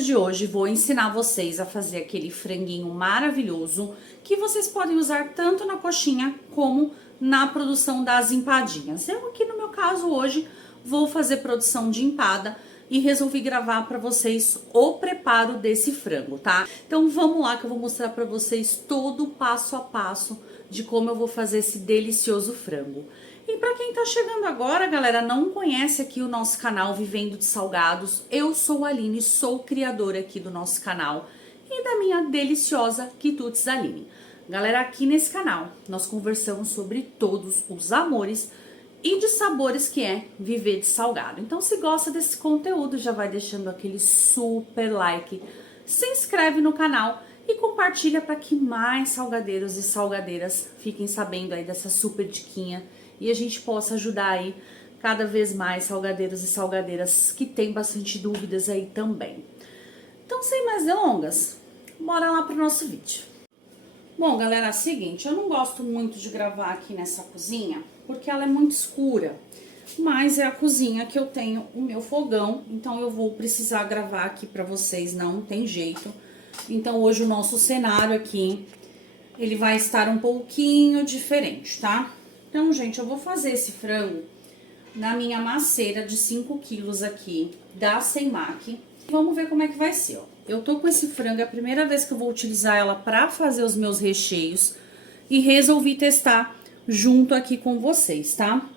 vídeo de hoje vou ensinar vocês a fazer aquele franguinho maravilhoso que vocês podem usar tanto na coxinha como na produção das empadinhas. Eu aqui no meu caso hoje vou fazer produção de empada e resolvi gravar para vocês o preparo desse frango, tá? Então vamos lá que eu vou mostrar para vocês todo o passo a passo de como eu vou fazer esse delicioso frango. E para quem tá chegando agora, galera, não conhece aqui o nosso canal Vivendo de Salgados, eu sou a Aline, sou criadora aqui do nosso canal e da minha deliciosa Quitutes Aline. Galera, aqui nesse canal nós conversamos sobre todos os amores e de sabores que é viver de salgado. Então, se gosta desse conteúdo, já vai deixando aquele super like, se inscreve no canal e compartilha para que mais salgadeiros e salgadeiras fiquem sabendo aí dessa super diquinha e a gente possa ajudar aí cada vez mais salgadeiros e salgadeiras que tem bastante dúvidas aí também. Então, sem mais delongas, bora lá pro nosso vídeo. Bom, galera, é o seguinte, eu não gosto muito de gravar aqui nessa cozinha, porque ela é muito escura, mas é a cozinha que eu tenho o meu fogão, então eu vou precisar gravar aqui pra vocês, não tem jeito. Então hoje o nosso cenário aqui, ele vai estar um pouquinho diferente, tá? Então, gente, eu vou fazer esse frango na minha maceira de 5 quilos aqui, da Seimac. Vamos ver como é que vai ser, ó. Eu tô com esse frango, é a primeira vez que eu vou utilizar ela pra fazer os meus recheios e resolvi testar junto aqui com vocês, tá?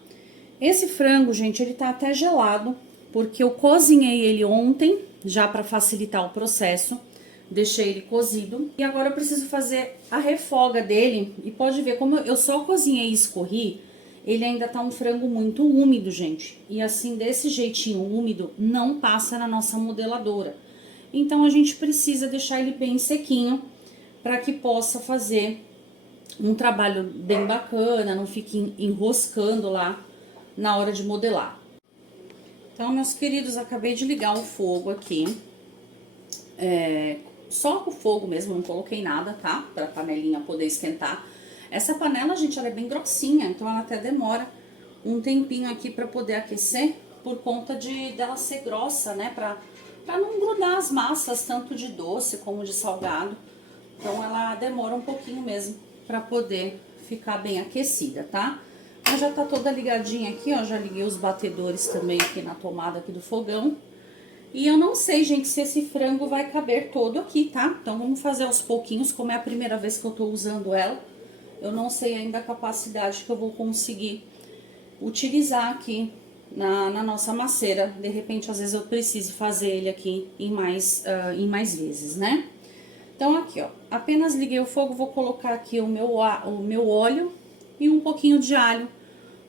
Esse frango, gente, ele tá até gelado, porque eu cozinhei ele ontem, já pra facilitar o processo. Deixei ele cozido. E agora eu preciso fazer a refoga dele. E pode ver, como eu só cozinhei e escorri, ele ainda tá um frango muito úmido, gente. E assim, desse jeitinho úmido, não passa na nossa modeladora. Então, a gente precisa deixar ele bem sequinho, para que possa fazer um trabalho bem bacana, não fique enroscando lá na hora de modelar. Então, meus queridos, acabei de ligar o fogo aqui. Só com o fogo mesmo, não coloquei nada, tá? Pra panelinha poder esquentar. Essa panela, gente, ela é bem grossinha, então ela até demora um tempinho aqui pra poder aquecer, por conta dela ser grossa, né? Pra não grudar as massas, tanto de doce como de salgado. Então ela demora um pouquinho mesmo pra poder ficar bem aquecida, tá? Mas já tá toda ligadinha aqui, ó, já liguei os batedores também aqui na tomada aqui do fogão. E eu não sei, gente, se esse frango vai caber todo aqui, tá? Então, vamos fazer aos pouquinhos, como é a primeira vez que eu tô usando ela. Eu não sei ainda a capacidade que eu vou conseguir utilizar aqui na nossa maceira. De repente, às vezes eu preciso fazer ele aqui em mais vezes, né? Então, aqui, ó, apenas liguei o fogo, vou colocar aqui o meu óleo e um pouquinho de alho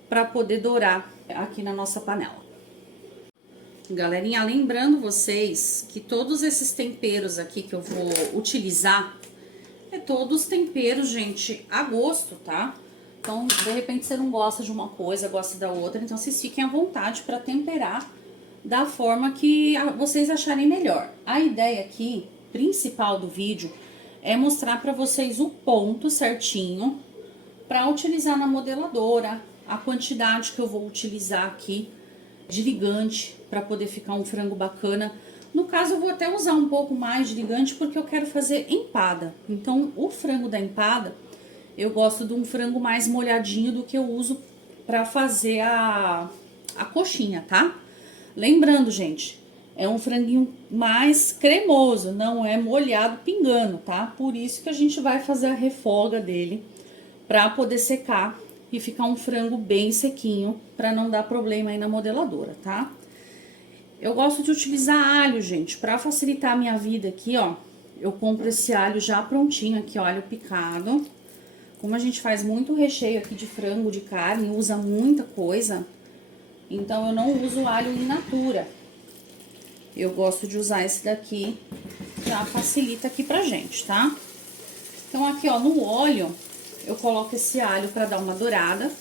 para poder dourar aqui na nossa panela. Galerinha, lembrando vocês que todos esses temperos aqui que eu vou utilizar, todos temperos, gente, a gosto, tá? Então, de repente, você não gosta de uma coisa, gosta da outra, então vocês fiquem à vontade para temperar da forma que vocês acharem melhor. A ideia aqui, principal do vídeo, é mostrar para vocês o ponto certinho para utilizar na modeladora, a quantidade que eu vou utilizar aqui de ligante para poder ficar um frango bacana. No caso, eu vou até usar um pouco mais de ligante porque eu quero fazer empada. Então, o frango da empada, eu gosto de um frango mais molhadinho do que eu uso para fazer a coxinha, tá? Lembrando, gente, é um franguinho mais cremoso, não é molhado pingando, tá? Por isso que a gente vai fazer a refoga dele para poder secar e ficar um frango bem sequinho, para não dar problema aí na modeladora, tá? Eu gosto de utilizar alho, gente, para facilitar a minha vida aqui, ó. Eu compro esse alho já prontinho aqui, ó, alho picado. Como a gente faz muito recheio aqui de frango, de carne, usa muita coisa, então eu não uso alho in natura. Eu gosto de usar esse daqui, já facilita aqui pra gente, tá? Então aqui, ó, no óleo, eu coloco esse alho para dar uma dourada.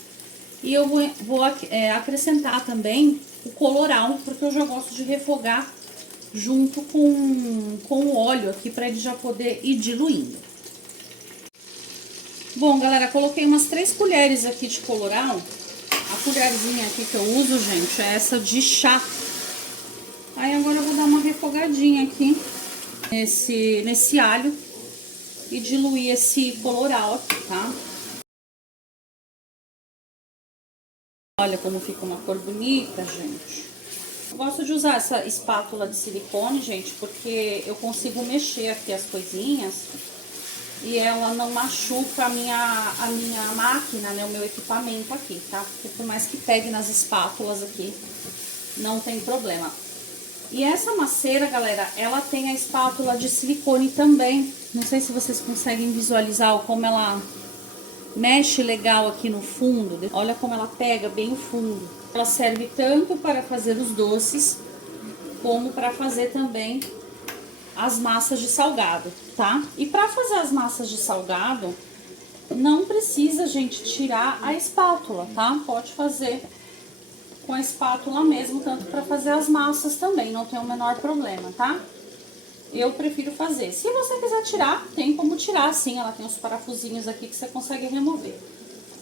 E eu vou acrescentar também o colorau, porque eu já gosto de refogar junto com o óleo aqui, para ele já poder ir diluindo. Bom, galera, coloquei umas 3 colheres aqui de colorau. A colherzinha aqui que eu uso, gente, é essa de chá. Aí agora eu vou dar uma refogadinha aqui nesse alho e diluir esse colorau aqui, tá? Olha como fica uma cor bonita, gente. Eu gosto de usar essa espátula de silicone, gente, porque eu consigo mexer aqui as coisinhas e ela não machuca a minha máquina, né, o meu equipamento aqui, tá? Porque por mais que pegue nas espátulas aqui, não tem problema. E essa maceira, galera, ela tem a espátula de silicone também. Não sei se vocês conseguem visualizar como ela mexe legal aqui no fundo. Olha como ela pega bem o fundo. Ela serve tanto para fazer os doces, como para fazer também as massas de salgado, tá? E para fazer as massas de salgado, não precisa, gente, tirar a espátula, tá? Pode fazer com a espátula mesmo, tanto para fazer as massas também, não tem o menor problema, tá? Eu prefiro fazer. Se você quiser tirar, tem como tirar, sim, ela tem uns parafusinhos aqui que você consegue remover.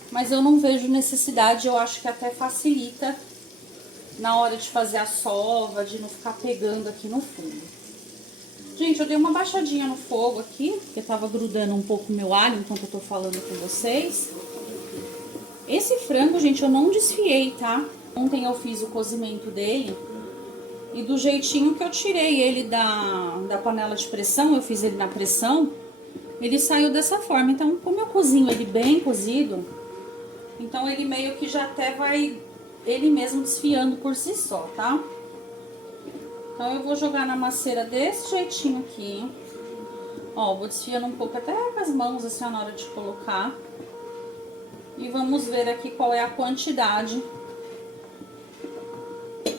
Mas eu não vejo necessidade, eu acho que até facilita na hora de fazer a sova, de não ficar pegando aqui no fundo. Gente, eu dei uma baixadinha no fogo aqui, porque tava grudando um pouco o meu alho enquanto eu tô falando com vocês. Esse frango, gente, eu não desfiei, tá? Ontem eu fiz o cozimento dele e do jeitinho que eu tirei ele da panela de pressão, eu fiz ele na pressão, ele saiu dessa forma. Então, como eu cozinho ele bem cozido, então ele meio que já até vai ele mesmo desfiando por si só, tá? Então eu vou jogar na maceira desse jeitinho aqui. Ó, vou desfiando um pouco até com as mãos assim na hora de colocar. E vamos ver aqui qual é a quantidade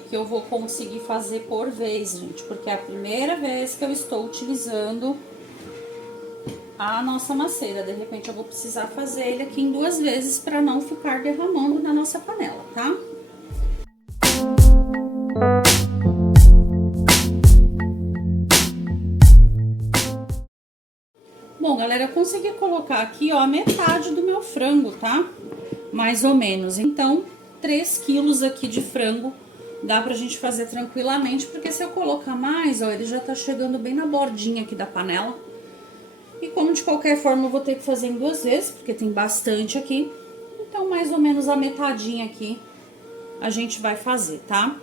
que eu vou conseguir fazer por vez, gente. Porque é a primeira vez que eu estou utilizando a nossa maceira. De repente eu vou precisar fazer ele aqui em 2 vezes para não ficar derramando na nossa panela, tá? Bom, galera, eu consegui colocar aqui, ó, a metade do meu frango, tá? Mais ou menos. Então, 3 quilos aqui de frango dá pra gente fazer tranquilamente, porque se eu colocar mais, ó, ele já tá chegando bem na bordinha aqui da panela. E como de qualquer forma eu vou ter que fazer em 2 vezes, porque tem bastante aqui. Então, mais ou menos a metadinha aqui a gente vai fazer, tá?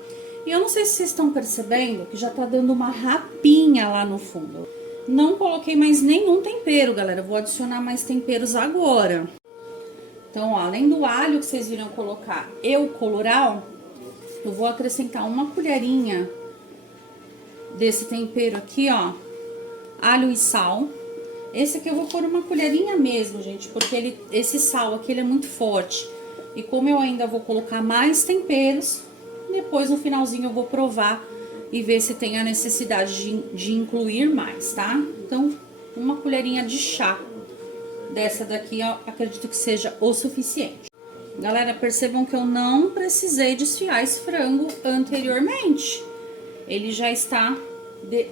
E eu não sei se vocês estão percebendo que já tá dando uma rapinha lá no fundo. Não coloquei mais nenhum tempero, galera. Vou adicionar mais temperos agora. Então, ó, além do alho que vocês viram colocar e o colorau, eu vou acrescentar uma colherinha desse tempero aqui, ó. Alho e sal. Esse aqui eu vou pôr uma colherinha mesmo, gente, porque esse sal aqui ele é muito forte. E como eu ainda vou colocar mais temperos, depois no finalzinho eu vou provar e ver se tem a necessidade de incluir mais, tá? Então, uma colherinha de chá dessa daqui, eu acredito que seja o suficiente. Galera, percebam que eu não precisei desfiar esse frango anteriormente. Ele já está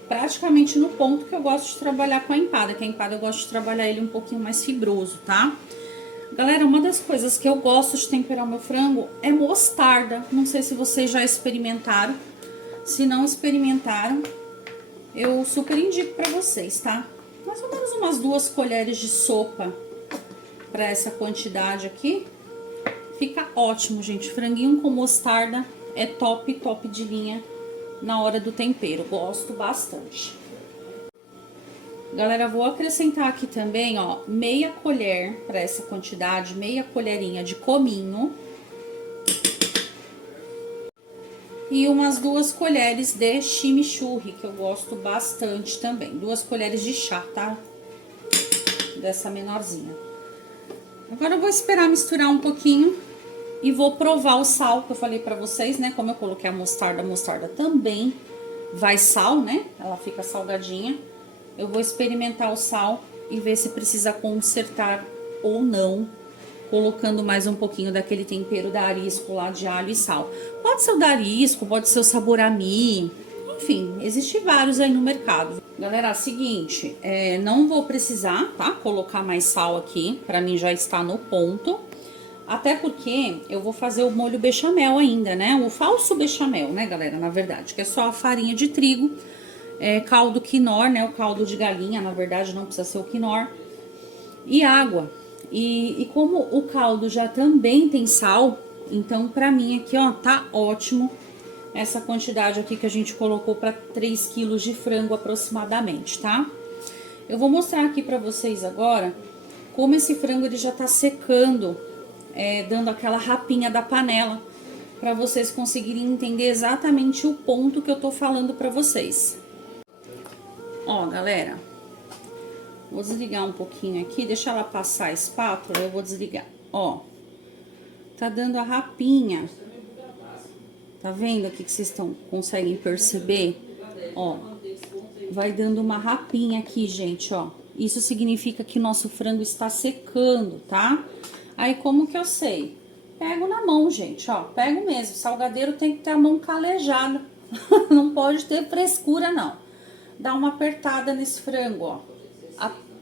praticamente no ponto que eu gosto de trabalhar com a empada, que a empada eu gosto de trabalhar ele um pouquinho mais fibroso, tá? Galera, uma das coisas que eu gosto de temperar o meu frango é mostarda. Não sei se vocês já experimentaram. Se não experimentaram, eu super indico pra vocês, tá? Mais ou menos umas 2 colheres de sopa pra essa quantidade aqui. Fica ótimo, gente. Franguinho com mostarda é top, top de linha na hora do tempero. Gosto bastante. Galera, vou acrescentar aqui também, ó, meia colher pra essa quantidade, meia colherinha de cominho. E umas 2 colheres de chimichurri, que eu gosto bastante também. 2 colheres de chá, tá? Dessa menorzinha. Agora eu vou esperar misturar um pouquinho e vou provar o sal que eu falei pra vocês, né? Como eu coloquei a mostarda também vai sal, né? Ela fica salgadinha. Eu vou experimentar o sal e ver se precisa consertar ou não, colocando mais um pouquinho daquele tempero da Arisco lá de alho e sal. Pode ser o da Arisco, pode ser o Saborami, enfim, existem vários aí no mercado. Galera, é o seguinte, não vou precisar, tá, colocar mais sal aqui, pra mim já está no ponto. Até porque eu vou fazer o molho bechamel ainda, né, o falso bechamel, né, galera, na verdade, que é só a farinha de trigo caldo quinor, né? O caldo de galinha, na verdade, não precisa ser o quinor. E água. E como o caldo já também tem sal, então pra mim aqui, ó, tá ótimo essa quantidade aqui que a gente colocou para 3 quilos de frango aproximadamente, tá? Eu vou mostrar aqui pra vocês agora como esse frango ele já tá secando, dando aquela rapinha da panela, para vocês conseguirem entender exatamente o ponto que eu tô falando pra vocês. Ó, galera, vou desligar um pouquinho aqui, deixa ela passar a espátula, eu vou desligar. Ó, tá dando a rapinha. Tá vendo aqui que vocês conseguem perceber? Ó, vai dando uma rapinha aqui, gente, ó. Isso significa que o nosso frango está secando, tá? Aí, como que eu sei? Pego na mão, gente, ó. Pego mesmo. Salgadeiro tem que ter a mão calejada. Não pode ter frescura, não. Dá uma apertada nesse frango, ó.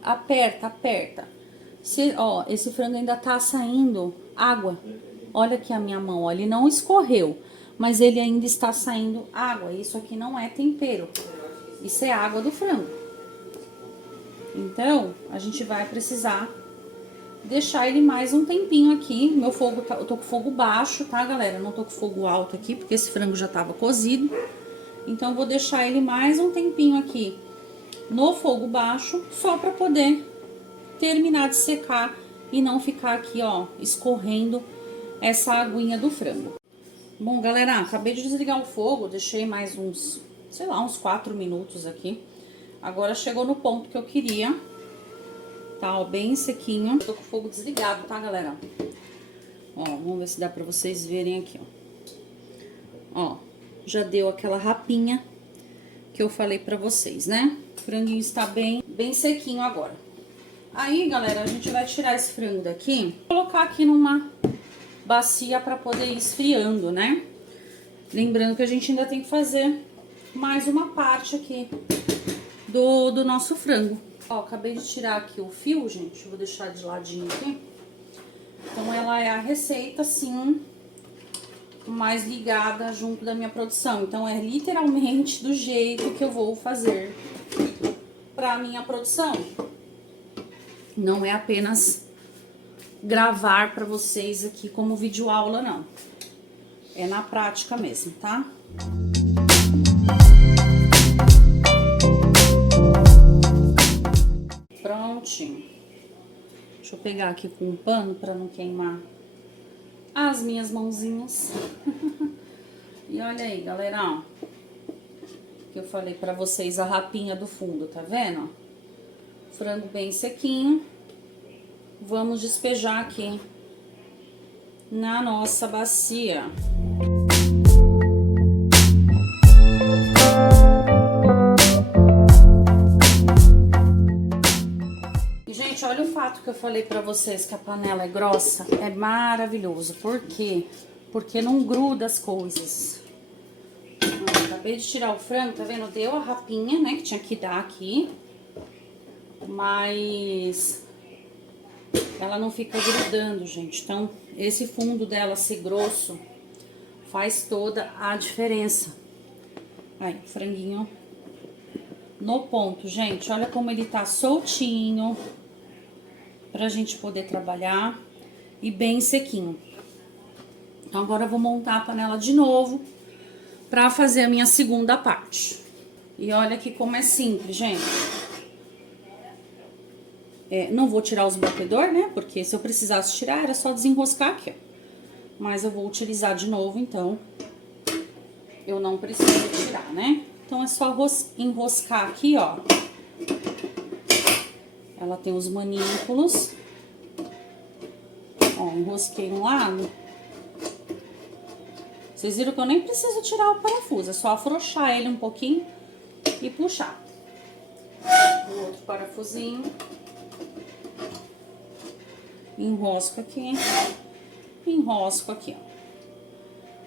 Aperta, aperta. Ó, esse frango ainda tá saindo água. Olha aqui a minha mão, ó. Ele não escorreu, mas ele ainda está saindo água. Isso aqui não é tempero. Isso é água do frango. Então, a gente vai precisar deixar ele mais um tempinho aqui. Meu fogo eu tô com fogo baixo, tá, galera? Eu não tô com fogo alto aqui, porque esse frango já tava cozido. Então, eu vou deixar ele mais um tempinho aqui no fogo baixo, só pra poder terminar de secar e não ficar aqui, ó, escorrendo essa aguinha do frango. Bom, galera, acabei de desligar o fogo, deixei mais uns, sei lá, uns 4 minutos aqui. Agora chegou no ponto que eu queria. Tá, ó, bem sequinho. Tô com o fogo desligado, tá, galera? Ó, vamos ver se dá pra vocês verem aqui, ó. Ó, já deu aquela rapinha que eu falei pra vocês, né? O franguinho está bem sequinho agora. Aí, galera, a gente vai tirar esse frango daqui, colocar aqui numa bacia pra poder ir esfriando, né? Lembrando que a gente ainda tem que fazer mais uma parte aqui do nosso frango. Ó, acabei de tirar aqui o fio, gente, vou deixar de ladinho aqui. Então, ela é a receita, assim, mais ligada junto da minha produção. Então, é literalmente do jeito que eu vou fazer pra minha produção. Não é apenas gravar pra vocês aqui como videoaula, não. É na prática mesmo, tá? Prontinho. Deixa eu pegar aqui com um pano pra não queimar as minhas mãozinhas. E olha aí, galera, ó. Que eu falei pra vocês, a rapinha do fundo, tá vendo? Frango bem sequinho. Vamos despejar aqui na nossa bacia. E, gente, olha o fato que eu falei pra vocês que a panela é grossa. É maravilhoso. Por quê? Porque não gruda as coisas. Acabei de tirar o frango, tá vendo? Deu a rapinha, né, que tinha que dar aqui. Mas ela não fica grudando, gente. Então, esse fundo dela ser grosso faz toda a diferença. Aí, franguinho no ponto, gente. Olha como ele tá soltinho pra gente poder trabalhar e bem sequinho. Então, agora eu vou montar a panela de novo pra fazer a minha segunda parte. E olha aqui como é simples, gente. Não vou tirar os batedor, né? Porque se eu precisasse tirar, era só desenroscar aqui, ó. Mas eu vou utilizar de novo, então eu não preciso tirar, né? Então é só enroscar aqui, ó. Ela tem os manípulos. Ó, enrosquei um lado. Vocês viram que eu nem preciso tirar o parafuso, é só afrouxar ele um pouquinho e puxar. O outro parafusinho. Enrosco aqui. Enrosco aqui, ó.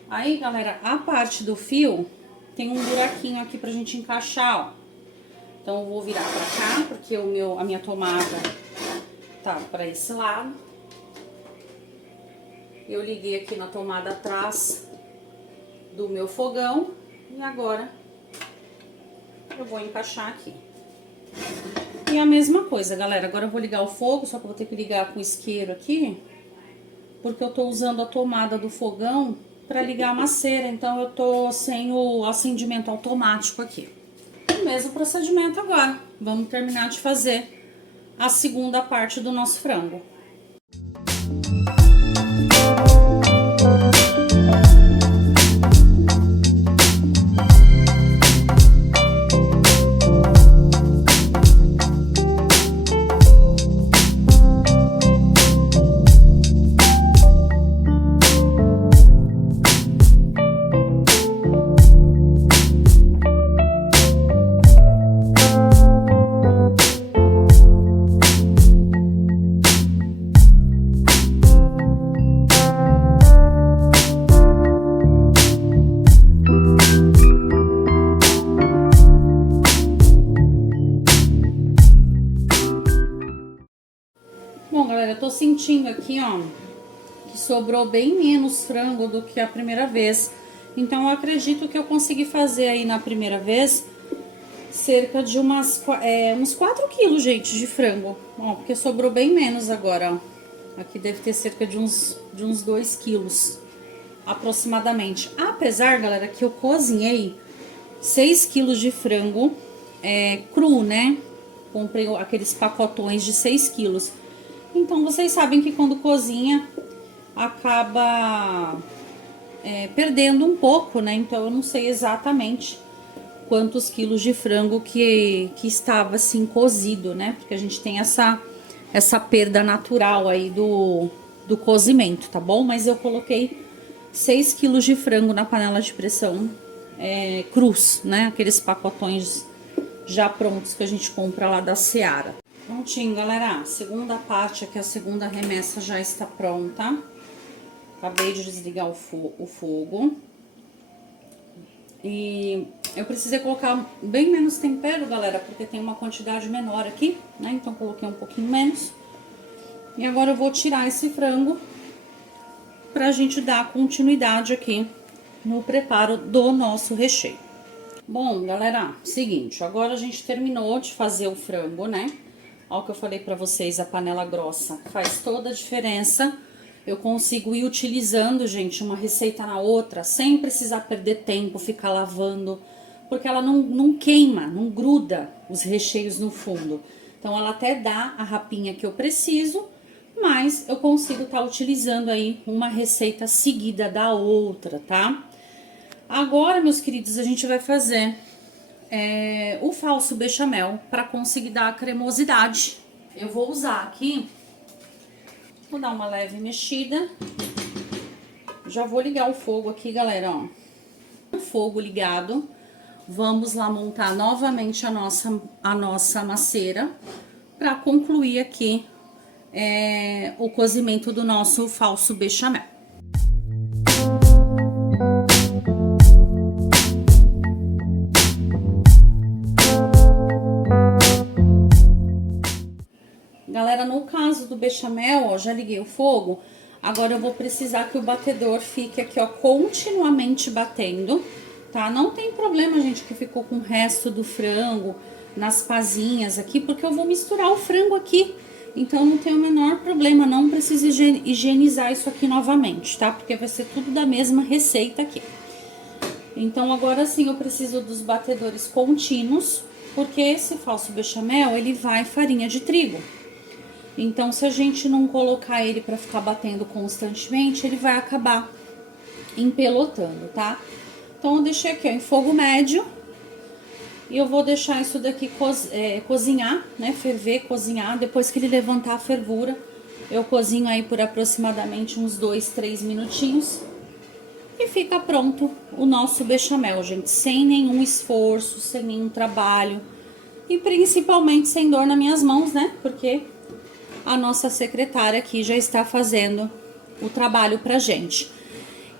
Aí, galera, a parte do fio tem um buraquinho aqui pra gente encaixar, ó. Então, eu vou virar pra cá, porque a minha tomada tá pra esse lado. Eu liguei aqui na tomada atrás do meu fogão. E agora, eu vou encaixar aqui. E a mesma coisa, galera, agora eu vou ligar o fogo, só que eu vou ter que ligar com o isqueiro aqui, porque eu tô usando a tomada do fogão para ligar a maceira, então eu tô sem o acendimento automático aqui. O mesmo procedimento agora, vamos terminar de fazer a segunda parte do nosso frango. Bom, galera, eu tô sentindo aqui, ó, que sobrou bem menos frango do que a primeira vez. Então, eu acredito que eu consegui fazer aí na primeira vez cerca de uns 4 quilos, gente, de frango. Ó, porque sobrou bem menos agora, ó. Aqui deve ter cerca de uns 2 quilos, aproximadamente. Apesar, galera, que eu cozinhei 6 quilos de frango cru, né? Comprei aqueles pacotões de 6 quilos. Então, vocês sabem que quando cozinha, acaba perdendo um pouco, né? Então, eu não sei exatamente quantos quilos de frango que estava, assim, cozido, né? Porque a gente tem essa perda natural aí do cozimento, tá bom? Mas eu coloquei 6 quilos de frango na panela de pressão crus, né? Aqueles pacotões já prontos que a gente compra lá da Seara. Prontinho, galera, segunda parte aqui, a segunda remessa já está pronta. Acabei de desligar o fogo. E eu precisei colocar bem menos tempero, galera, porque tem uma quantidade menor aqui, né? Então coloquei um pouquinho menos. E agora eu vou tirar esse frango pra gente dar continuidade aqui no preparo do nosso recheio. Bom, galera, seguinte, agora a gente terminou de fazer o frango, né? Olha o que eu falei pra vocês, a panela grossa faz toda a diferença. Eu consigo ir utilizando, gente, uma receita na outra, sem precisar perder tempo, ficar lavando, porque ela não queima, não gruda os recheios no fundo. Então, ela até dá a rapinha que eu preciso, mas eu consigo estar utilizando aí uma receita seguida da outra, tá? Agora, meus queridos, a gente vai fazer o falso bechamel para conseguir dar a cremosidade. Eu vou usar aqui, vou dar uma leve mexida. Já vou ligar o fogo aqui, galera, ó. O fogo ligado. Vamos lá montar novamente a nossa maceira para concluir aqui o cozimento do nosso falso bechamel. Galera, no caso do bechamel, ó, já liguei o fogo. Agora eu vou precisar que o batedor fique aqui, ó, continuamente batendo, tá? Não tem problema, gente, que ficou com o resto do frango nas pazinhas aqui, porque eu vou misturar o frango aqui. Então, não tem o menor problema, não precisa higienizar isso aqui novamente, tá? Porque vai ser tudo da mesma receita aqui. Então, agora sim, eu preciso dos batedores contínuos, porque esse falso bechamel, ele vai farinha de trigo. Então, se a gente não colocar ele para ficar batendo constantemente, ele vai acabar empelotando, tá? Então, eu deixei aqui, ó, em fogo médio. E eu vou deixar isso daqui cozinhar, né? Ferver, cozinhar. Depois que ele levantar a fervura, eu cozinho aí por aproximadamente uns 2, 3 minutinhos. E fica pronto o nosso bechamel, gente. Sem nenhum esforço, sem nenhum trabalho. E principalmente sem dor nas minhas mãos, né? Porque a nossa secretária aqui já está fazendo o trabalho pra gente.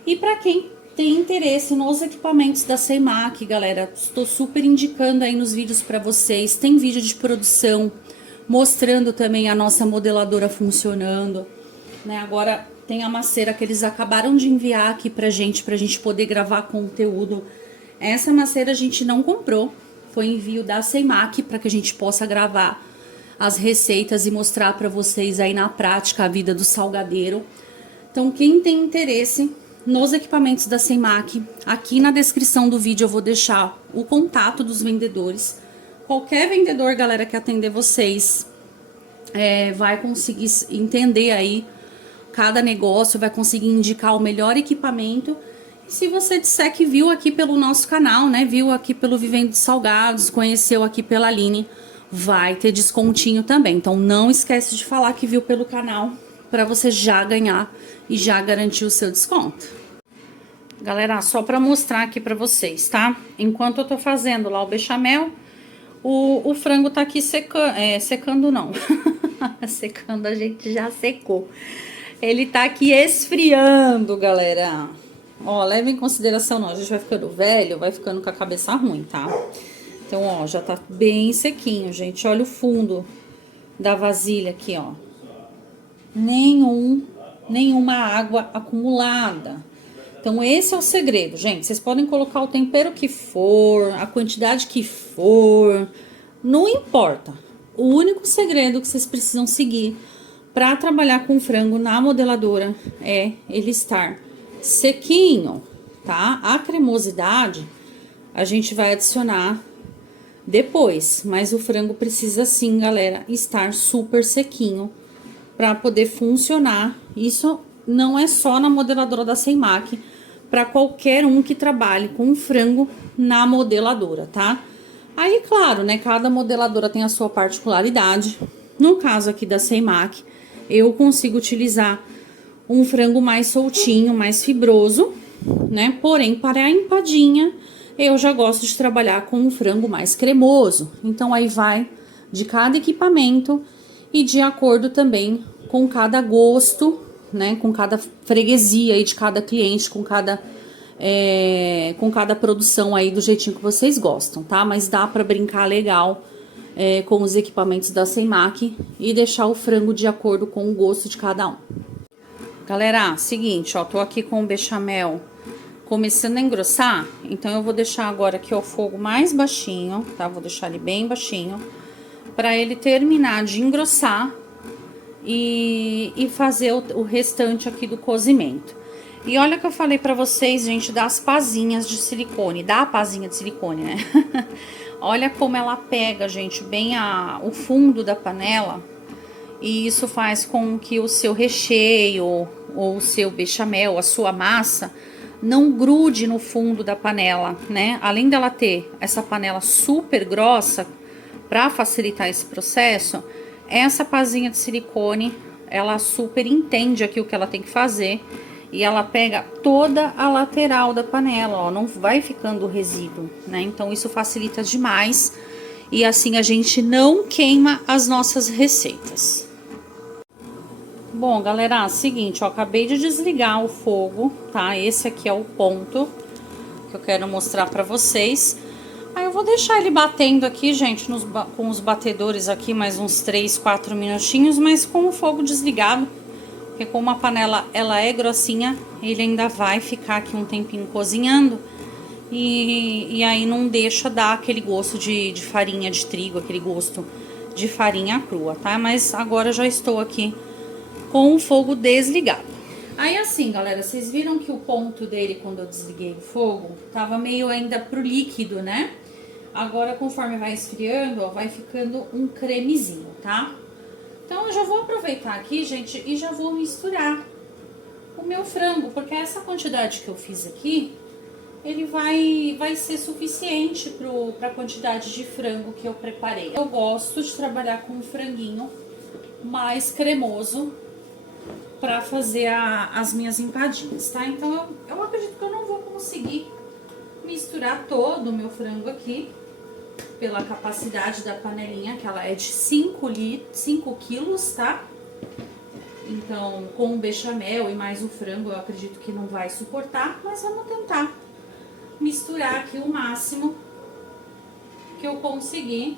E pra quem tem interesse nos equipamentos da Seimac, galera, estou super indicando aí nos vídeos pra vocês. Tem vídeo de produção mostrando também a nossa modeladora funcionando, né? Agora tem a maceira que eles acabaram de enviar aqui pra gente poder gravar conteúdo. Essa maceira a gente não comprou, foi envio da Seimac para que a gente possa gravar as receitas e mostrar para vocês aí na prática a vida do salgadeiro. Então, quem tem interesse nos equipamentos da Seimac, aqui na descrição do vídeo eu vou deixar o contato dos vendedores. Qualquer vendedor, galera, que atender vocês, vai conseguir entender aí cada negócio, vai conseguir indicar o melhor equipamento. E se você disser que viu aqui pelo nosso canal, né, viu aqui pelo Vivendo Salgados, conheceu aqui pela Aline, vai ter descontinho também. Então não esquece de falar que viu pelo canal para você já ganhar e já garantir o seu desconto. Galera, só para mostrar aqui para vocês, tá? Enquanto eu tô fazendo lá o bechamel, o frango tá aqui secando, secando não, secando a gente já secou. Ele tá aqui esfriando, galera. Ó, leva em consideração, não, a gente vai ficando velho, vai ficando com a cabeça ruim, tá? Então, ó, já tá bem sequinho, gente. Olha o fundo da vasilha aqui, ó. Nenhuma água acumulada. Então, esse é o segredo, gente. Vocês podem colocar o tempero que for, a quantidade que for, não importa. O único segredo que vocês precisam seguir para trabalhar com frango na modeladora é ele estar sequinho, tá? A cremosidade a gente vai adicionar depois, mas o frango precisa sim, galera, estar super sequinho para poder funcionar. Isso não é só na modeladora da Seimac, para qualquer um que trabalhe com frango na modeladora, tá? Aí, claro, né, cada modeladora tem a sua particularidade. No caso aqui da Seimac, eu consigo utilizar um frango mais soltinho, mais fibroso, né? Porém, para a empadinha, eu já gosto de trabalhar com um frango mais cremoso. Então, aí vai de cada equipamento e de acordo também com cada gosto, né? Com cada freguesia aí de cada cliente, com cada produção aí do jeitinho que vocês gostam, tá? Mas dá para brincar legal com os equipamentos da Seimac e deixar o frango de acordo com o gosto de cada um. Galera, seguinte, ó, tô aqui com o bechamel começando a engrossar, então eu vou deixar agora aqui o fogo mais baixinho, tá? Vou deixar ele bem baixinho, para ele terminar de engrossar e fazer o restante aqui do cozimento. E olha que eu falei pra vocês, gente, das pazinhas de silicone, da pazinha de silicone, né? Olha como ela pega, gente, bem o fundo da panela, e isso faz com que o seu recheio ou o seu bechamel, a sua massa, não grude no fundo da panela, né? Além dela ter essa panela super grossa, para facilitar esse processo, essa pazinha de silicone, ela super entende aqui o que ela tem que fazer e ela pega toda a lateral da panela, ó, não vai ficando resíduo, né? Então isso facilita demais e assim a gente não queima as nossas receitas. Bom, galera, seguinte, ó, acabei de desligar o fogo, tá? Esse aqui é o ponto que eu quero mostrar pra vocês. Aí eu vou deixar ele batendo aqui, gente, com os batedores aqui mais uns 3, 4 minutinhos, mas com o fogo desligado, porque como a panela ela é grossinha, ele ainda vai ficar aqui um tempinho cozinhando e aí não deixa dar aquele gosto de farinha de trigo, aquele gosto de farinha crua, tá? Mas agora eu já estou aqui com o fogo desligado. Aí assim, galera, vocês viram que o ponto dele, quando eu desliguei o fogo, tava meio ainda pro líquido, né? Agora, conforme vai esfriando, ó, vai ficando um cremezinho, tá? Então, eu já vou aproveitar aqui, gente, e já vou misturar o meu frango, porque essa quantidade que eu fiz aqui, ele vai ser suficiente pra quantidade de frango que eu preparei. Eu gosto de trabalhar com um franguinho mais cremoso para fazer as minhas empadinhas, tá? Então, eu acredito que eu não vou conseguir misturar todo o meu frango aqui, pela capacidade da panelinha, que ela é de 5 quilos, tá? Então, com o bechamel e mais o frango, eu acredito que não vai suportar, mas vamos tentar misturar aqui o máximo que eu conseguir.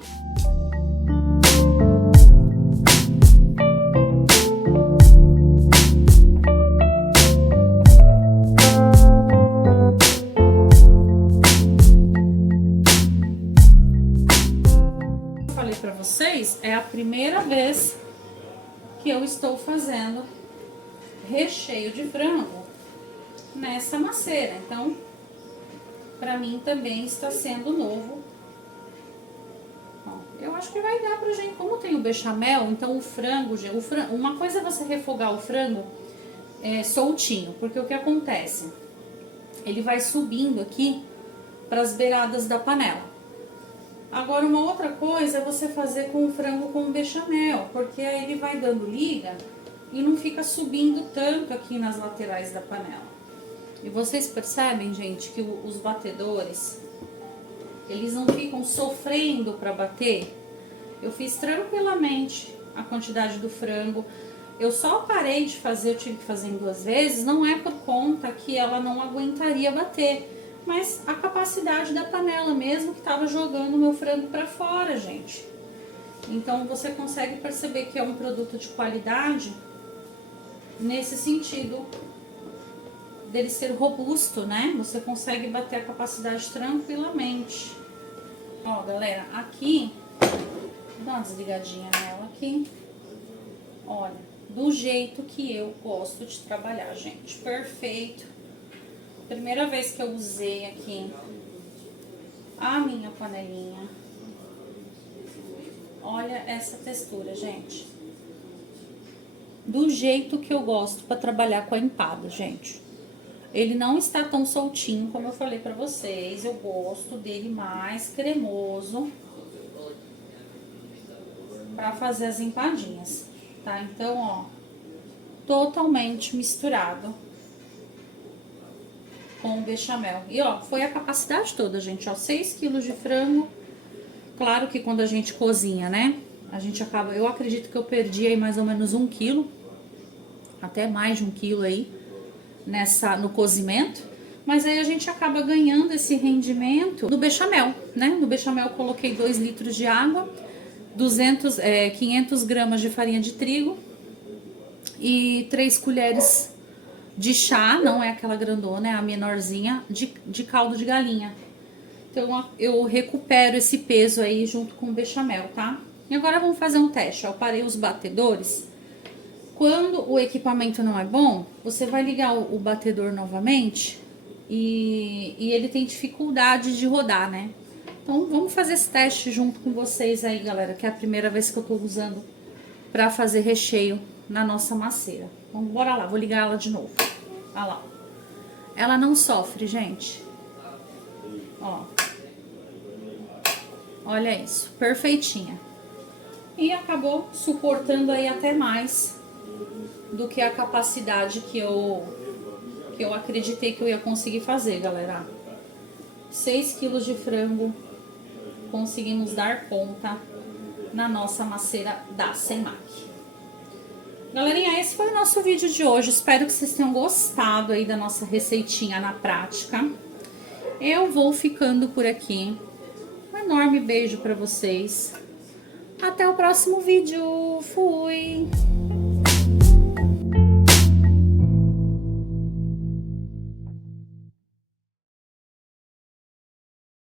falei pra vocês, é a primeira vez que eu estou fazendo recheio de frango nessa maceira. Então, pra mim também está sendo novo. Ó, eu acho que vai dar pra gente, como tem o bechamel, então o frango, uma coisa é você refogar o frango soltinho, porque o que acontece? Ele vai subindo aqui para as beiradas da panela. Agora, uma outra coisa é você fazer com o frango com bechamel, porque aí ele vai dando liga e não fica subindo tanto aqui nas laterais da panela. E vocês percebem, gente, que os batedores, eles não ficam sofrendo para bater? Eu fiz tranquilamente a quantidade do frango. Eu só parei de fazer, eu tive que fazer em 2 vezes, não é por conta que ela não aguentaria bater, mas a capacidade da panela mesmo que tava jogando o meu frango para fora, gente. Então você consegue perceber que é um produto de qualidade nesse sentido dele ser robusto, né? Você consegue bater a capacidade tranquilamente. Ó, galera, aqui, vou dar uma desligadinha nela aqui. Olha, do jeito que eu gosto de trabalhar, gente. Perfeito. Primeira vez que eu usei aqui a minha panelinha. Olha essa textura, gente. Do jeito que eu gosto para trabalhar com a empada, gente. Ele não está tão soltinho como eu falei pra vocês. Eu gosto dele mais cremoso para fazer as empadinhas, tá? Então, ó, totalmente misturado com o bechamel. E ó, foi a capacidade toda, gente, ó, 6 quilos de frango. Claro que quando a gente cozinha, né, a gente acaba, eu acredito que eu perdi aí mais ou menos 1 quilo, até mais de 1 quilo aí, no cozimento. Mas aí a gente acaba ganhando esse rendimento no bechamel, né? No bechamel eu coloquei 2 litros de água, 500 gramas de farinha de trigo e 3 colheres de chá, não é aquela grandona, é a menorzinha, de caldo de galinha. Então eu recupero esse peso aí junto com o bechamel, tá? E agora vamos fazer um teste, ó. Eu parei os batedores. Quando o equipamento não é bom, você vai ligar o batedor novamente e ele tem dificuldade de rodar, né? Então vamos fazer esse teste junto com vocês aí, galera, que é a primeira vez que eu tô usando pra fazer recheio na nossa maceira. Então bora lá, vou ligar ela de novo. Olha lá. Ela não sofre, gente. Ó. Olha isso, perfeitinha. E acabou suportando aí até mais do que a capacidade que eu acreditei que eu ia conseguir fazer, galera. 6 quilos de frango conseguimos dar conta na nossa maceira da Semac. Galerinha, esse foi o nosso vídeo de hoje. Espero que vocês tenham gostado aí da nossa receitinha na prática. Eu vou ficando por aqui. Um enorme beijo pra vocês. Até o próximo vídeo. Fui!